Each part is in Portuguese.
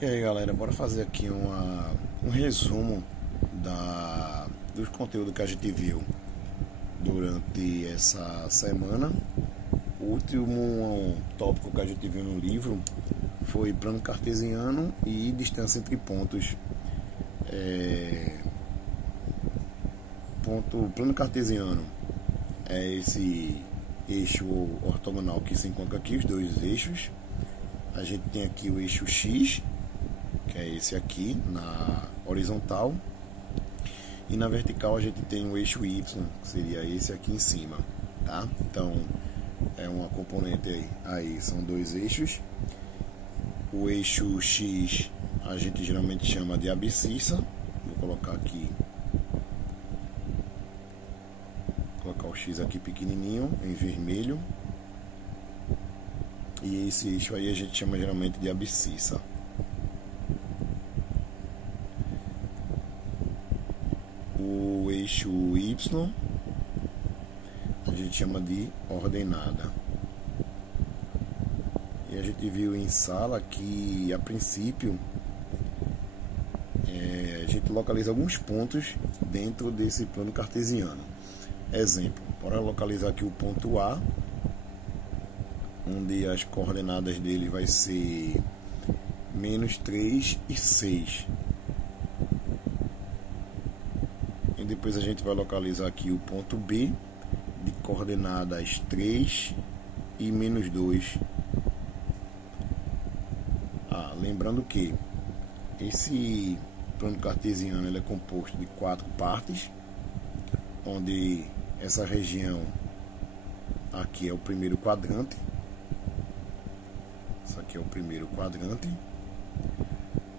E aí galera, bora fazer aqui um resumo dos conteúdos que a gente viu durante essa semana. O último tópico que a gente viu no livro foi plano cartesiano e distância entre pontos. Plano cartesiano é esse eixo ortogonal que se encontra aqui, os dois eixos. A gente tem aqui o eixo X, que é esse aqui, na horizontal. E na vertical a gente tem o eixo Y, que seria esse aqui em cima, tá? Então, é uma componente aí são dois eixos. O eixo X a gente geralmente chama de abscissa. Vou colocar aqui, o X aqui pequenininho, em vermelho. E esse eixo aí a gente chama geralmente de abscissa. O eixo Y a gente chama de ordenada. E a gente viu em sala que a princípio a gente localiza alguns pontos dentro desse plano cartesiano. Exemplo, bora localizar aqui o ponto A, onde as coordenadas dele vai ser -3 e 6. E depois a gente vai localizar aqui o ponto B, de coordenadas 3 e -2. Lembrando que esse plano cartesiano ele é composto de 4 partes, onde essa região aqui é o primeiro quadrante. Isso aqui é o primeiro quadrante.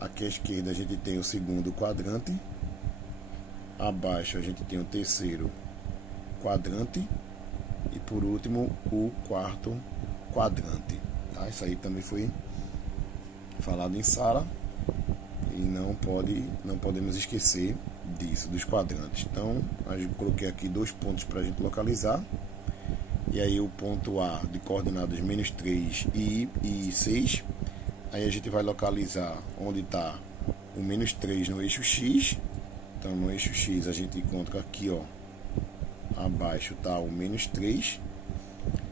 Aqui à esquerda a gente tem o segundo quadrante. Abaixo a gente tem o terceiro quadrante. E por último o quarto quadrante, tá? Isso aí também foi falado em sala. E não podemos esquecer disso, dos quadrantes. Então, eu coloquei aqui 2 pontos para a gente localizar. E aí o ponto A de coordenadas -3 e 6. Aí a gente vai localizar onde está o -3 no eixo X. Então no eixo X a gente encontra aqui, ó, abaixo está o -3.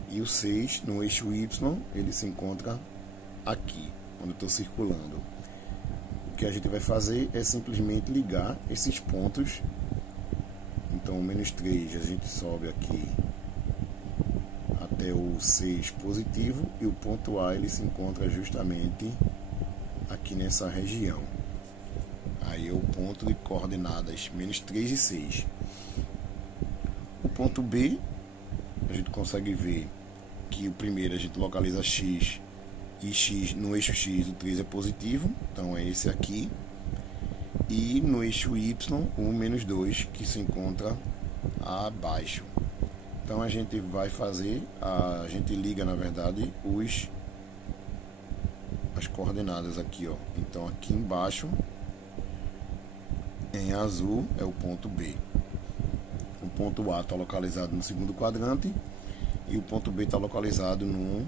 E o 6 no eixo Y, ele se encontra aqui, onde eu estou circulando. O que a gente vai fazer é simplesmente ligar esses pontos. Então o -3 a gente sobe aqui até o 6 positivo, e o ponto A ele se encontra justamente aqui nessa região. Aí é o ponto de coordenadas -3 e 6. O ponto B, a gente consegue ver que o primeiro a gente localiza X, e X, no eixo X o 3 é positivo, então é esse aqui. E no eixo Y o -2, que se encontra abaixo. Então a gente vai fazer, a gente liga na verdade as coordenadas aqui, ó. Então aqui embaixo em azul é o ponto B. O ponto A está localizado no segundo quadrante e o ponto B está localizado no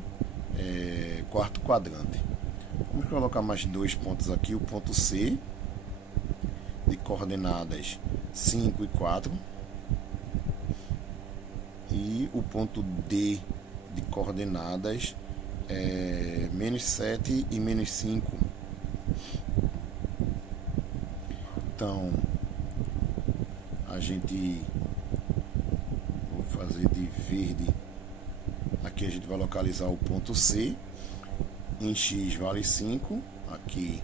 quarto quadrante. Vamos colocar mais 2 pontos aqui. O ponto C de coordenadas 5 e 4 e o ponto D de coordenadas -7 e -5. Então a gente vou fazer de verde. Aqui a gente vai localizar o ponto C. Em X vale 5. Aqui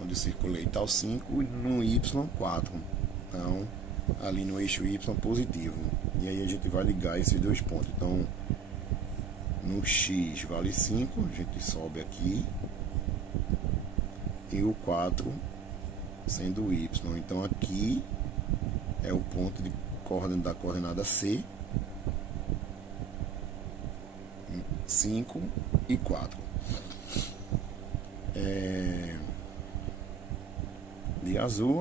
onde eu circulei está o 5. E no Y 4. Então ali no eixo Y positivo. E aí a gente vai ligar esses 2 pontos. Então no X vale 5. A gente sobe aqui. E o 4 sendo o Y. Então aqui é o ponto da coordenada C. 5 e 4. De azul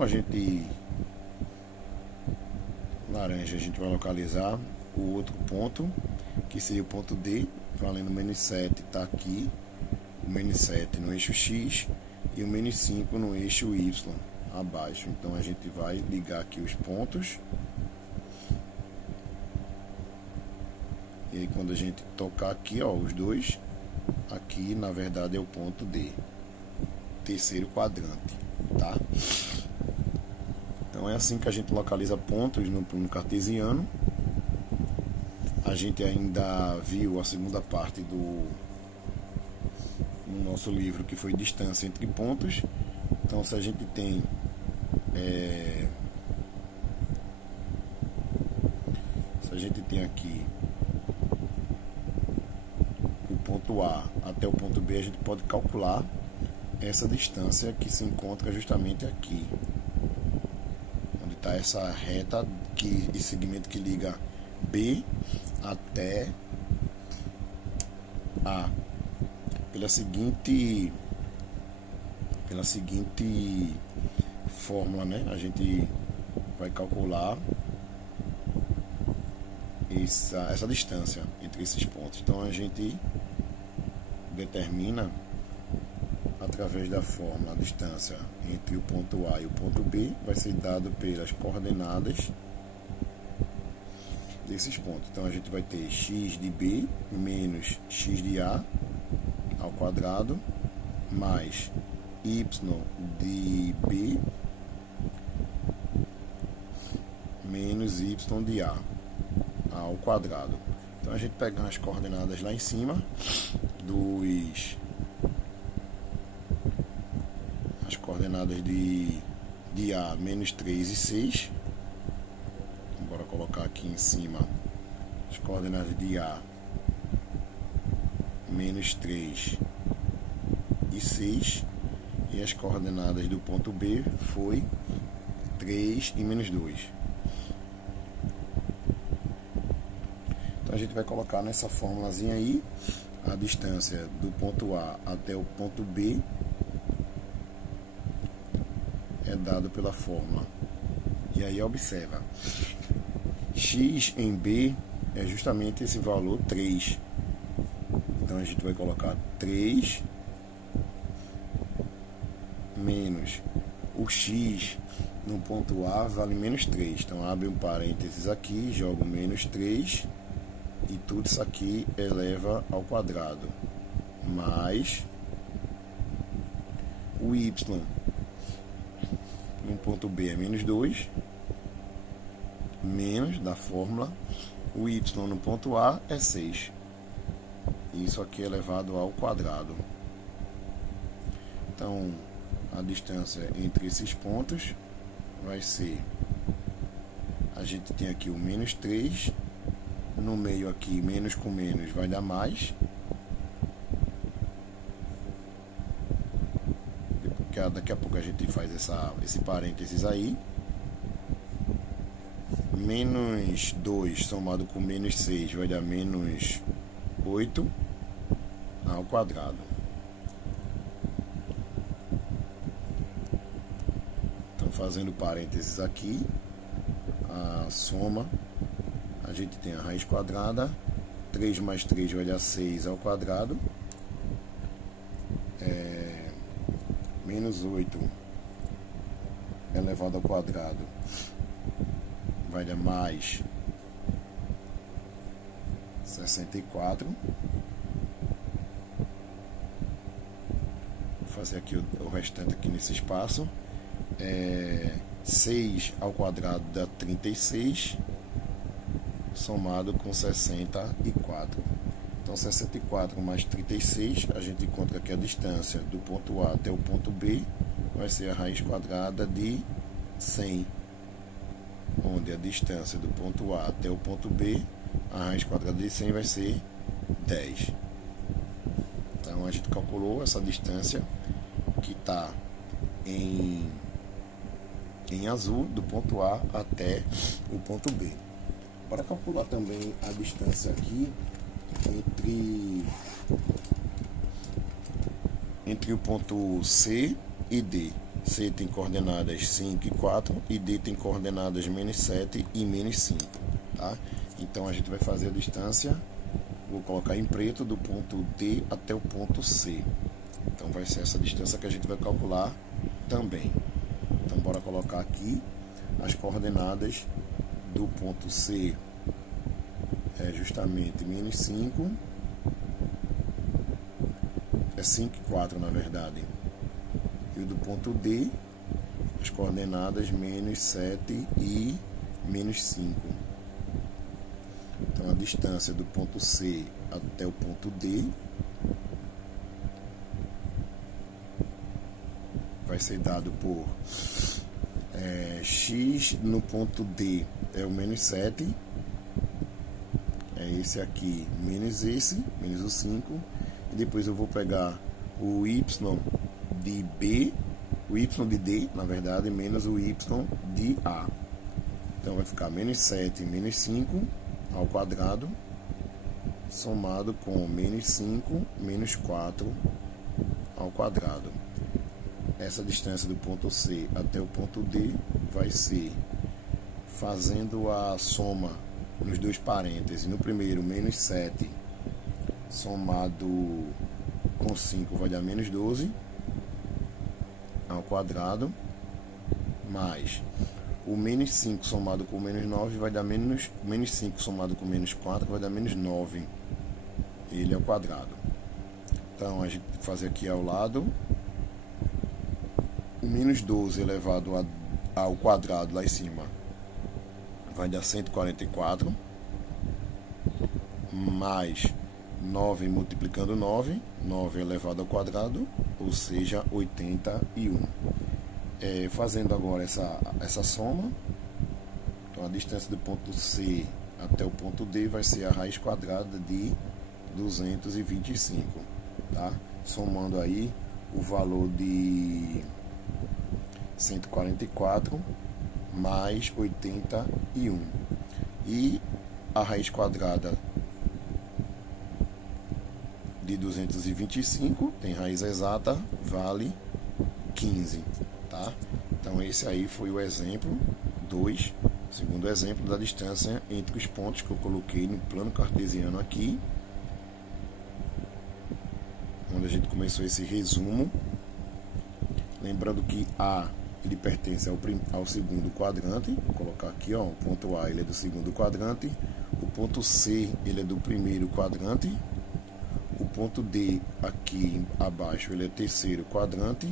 laranja a gente vai localizar o outro ponto, que seria o ponto D, valendo -7, está aqui o -7 no eixo X e o menos 5 no eixo Y abaixo. Então a gente vai ligar aqui os pontos. E aí quando a gente tocar aqui, ó, os dois, aqui na verdade é o ponto D, terceiro quadrante, tá? Então é assim que a gente localiza pontos no cartesiano. A gente ainda viu a segunda parte no nosso livro, que foi distância entre pontos. Então se a gente tem aqui o ponto A até o ponto B, a gente pode calcular essa distância que se encontra justamente aqui, onde está essa reta, esse segmento que liga B até A, pela seguinte fórmula, né? A gente vai calcular essa distância entre esses pontos. Então a gente determina através da fórmula a distância entre o ponto A e o ponto B, vai ser dado pelas coordenadas desses pontos. Então a gente vai ter x de B menos x de A ao quadrado, mais y de B menos y de A ao quadrado. Então a gente pega as coordenadas lá em cima as coordenadas de A, menos 3 e 6. Bora colocar aqui em cima as coordenadas de A, menos 3 e 6, e as coordenadas do ponto B foi 3 e menos 2. Então a gente vai colocar nessa formulazinha aí a distância do ponto A até o ponto B é dado pela fórmula. E aí observa, x em B é justamente esse valor 3. Então a gente vai colocar 3 menos o x no ponto A vale menos 3. Então abre um parênteses aqui, jogo menos 3 e tudo isso aqui eleva ao quadrado, mais o y no ponto B é menos 2, menos da fórmula, o y no ponto A é 6. Isso aqui é elevado ao quadrado. Então a distância entre esses pontos vai ser, a gente tem aqui o menos 3, no meio aqui menos com menos vai dar mais, daqui a pouco a gente faz esse parênteses aí. Menos 2 somado com menos 6 vai dar menos 8 ao quadrado. Então fazendo parênteses aqui, a soma, a gente tem a raiz quadrada, 3 mais 3 vai dar 6 ao quadrado, menos 8 elevado ao quadrado vai dar mais 64. Vou fazer aqui o restante aqui nesse espaço. 6 ao quadrado dá 36, somado com 64. Então 64 mais 36, a gente encontra que a distância do ponto A até o ponto B vai ser a raiz quadrada de 100, onde a distância do ponto A até o ponto B, a raiz quadrada de 100 vai ser 10. Então a gente calculou essa distância que está em azul, do ponto A até o ponto B. Para calcular também a distância aqui entre o ponto C e D. C tem coordenadas 5 e 4 e D tem coordenadas menos 7 e menos 5, tá? Então a gente vai fazer a distância, vou colocar em preto, do ponto D até o ponto C. Então vai ser essa distância que a gente vai calcular também. Então bora colocar aqui as coordenadas do ponto C, é justamente menos 5, é 5 e 4 na verdade, e o do ponto D, as coordenadas menos 7 e menos 5. Então a distância do ponto C até o ponto D vai ser dado por x no ponto D é o menos 7, é esse aqui menos esse, menos o 5, e depois eu vou pegar o y de B, o y de D, na verdade, menos o y de A. Então vai ficar menos 7 menos 5 ao quadrado, somado com menos 5 menos 4 ao quadrado. Essa distância do ponto C até o ponto D vai ser, fazendo a soma nos dois parênteses, no primeiro menos 7 somado com 5 vai dar menos 12 ao quadrado, mais o menos 5 somado com menos 9 vai dar menos 5 somado com menos 4 vai dar menos 9, ele ao quadrado. Então a gente vai fazer aqui ao lado, menos 12 elevado ao quadrado lá em cima vai dar 144, mais 9 multiplicando 9 elevado ao quadrado, ou seja, 81. Fazendo agora essa soma, então a distância do ponto C até o ponto D vai ser a raiz quadrada de 225, tá? Somando aí o valor de 144 mais 81, e a raiz quadrada de 225 tem raiz exata, vale 15, tá? Então esse aí foi o exemplo 2, segundo exemplo da distância entre os pontos que eu coloquei no plano cartesiano aqui, onde a gente começou esse resumo. Lembrando que A ele pertence ao segundo quadrante, vou colocar aqui, ó, o ponto A ele é do segundo quadrante, o ponto C ele é do primeiro quadrante, o ponto D aqui abaixo ele é terceiro quadrante,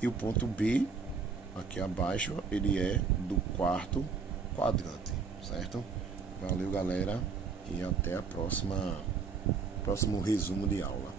e o ponto B aqui abaixo ele é do quarto quadrante, certo? Valeu, galera, e até a próximo resumo de aula.